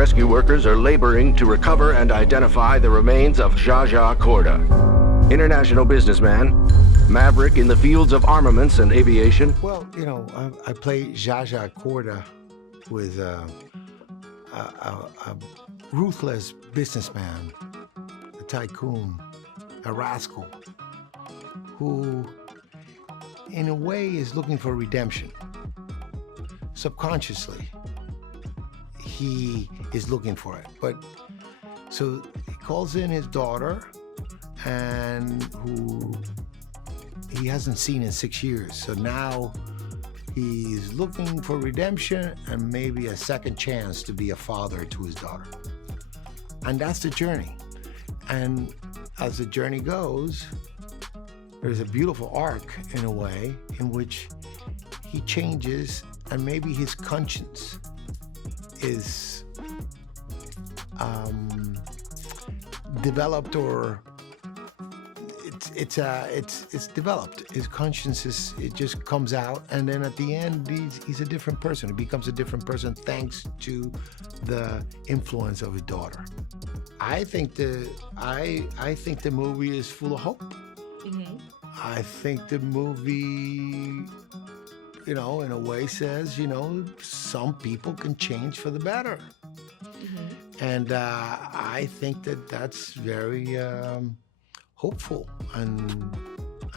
rescue workers are laboring to recover and identify the remains of Zsa Korda. International businessman, maverick in the fields of armaments and aviation. Well, I play Zsa Korda with a ruthless businessman, a tycoon, a rascal, who in a way is looking for redemption. Subconsciously, he is looking for it. So he calls in his daughter, and who he hasn't seen in 6 years. So now he's looking for redemption and maybe a second chance to be a father to his daughter. And that's the journey. And as the journey goes, there's a beautiful arc in a way in which he changes, and maybe his conscience is developed, or it's developed. His conscience it just comes out, and then at the end he's a different person. He becomes a different person thanks to the influence of his daughter. I think the movie is full of hope. Mm-hmm. I think the movie, in a way says, some people can change for the better. Mm-hmm. And I think that's very hopeful, and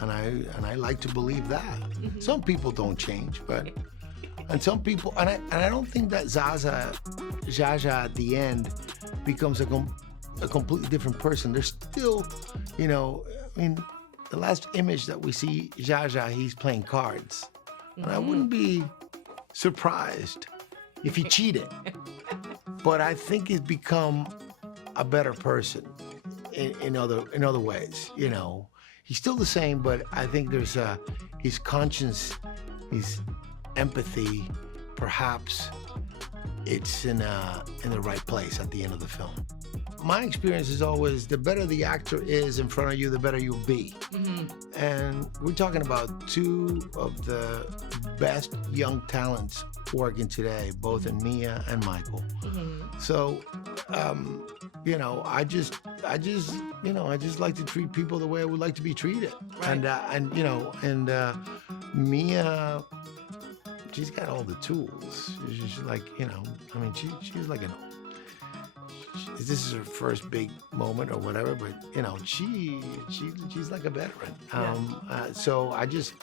I like to believe that. Mm-hmm. Some people don't change, and some people, and I don't think that Zsa at the end becomes a completely different person. There's still, the last image that we see Zsa, he's playing cards. Mm-hmm. And I wouldn't be surprised if he cheated. But I think he's become a better person in other ways. He's still the same, but I think there's his conscience, his empathy, perhaps it's in the right place at the end of the film. My experience is always the better the actor is in front of you, the better you'll be. Mm-hmm. And we're talking about two of the best young talents working today, both in Mia and Michael. Mm-hmm. So, I just like to treat people the way I would like to be treated. Right. And Mia, she's got all the tools. She's like, she's like this is her first big moment or whatever, but she's like a veteran. Yeah. So I just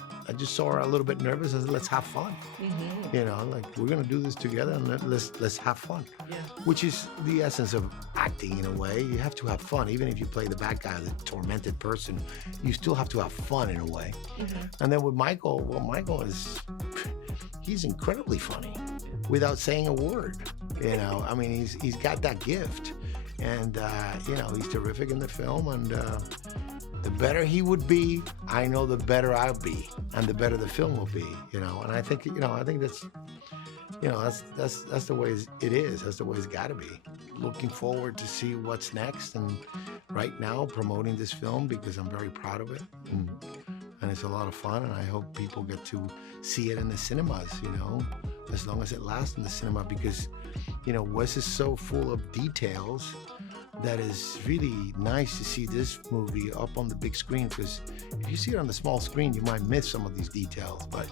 saw her a little bit nervous. I said, let's have fun. Mm-hmm. We're gonna do this together, and let's have fun. Yeah. Which is the essence of acting in a way. You have to have fun, even if you play the bad guy, the tormented person. You still have to have fun in a way. Mm-hmm. And then with Michael, he's incredibly funny without saying a word. He's got that gift, and he's terrific in the film. And the better he would be, I know the better I'll be, and the better the film will be. And I think that's that's the way it is. That's the way it's got to be. Looking forward to see what's next, and right now promoting this film because I'm very proud of it, and it's a lot of fun, and I hope people get to see it in the cinemas. As long as it lasts in the cinema, because Wes is so full of details that is really nice to see this movie up on the big screen, because if you see it on the small screen, you might miss some of these details. But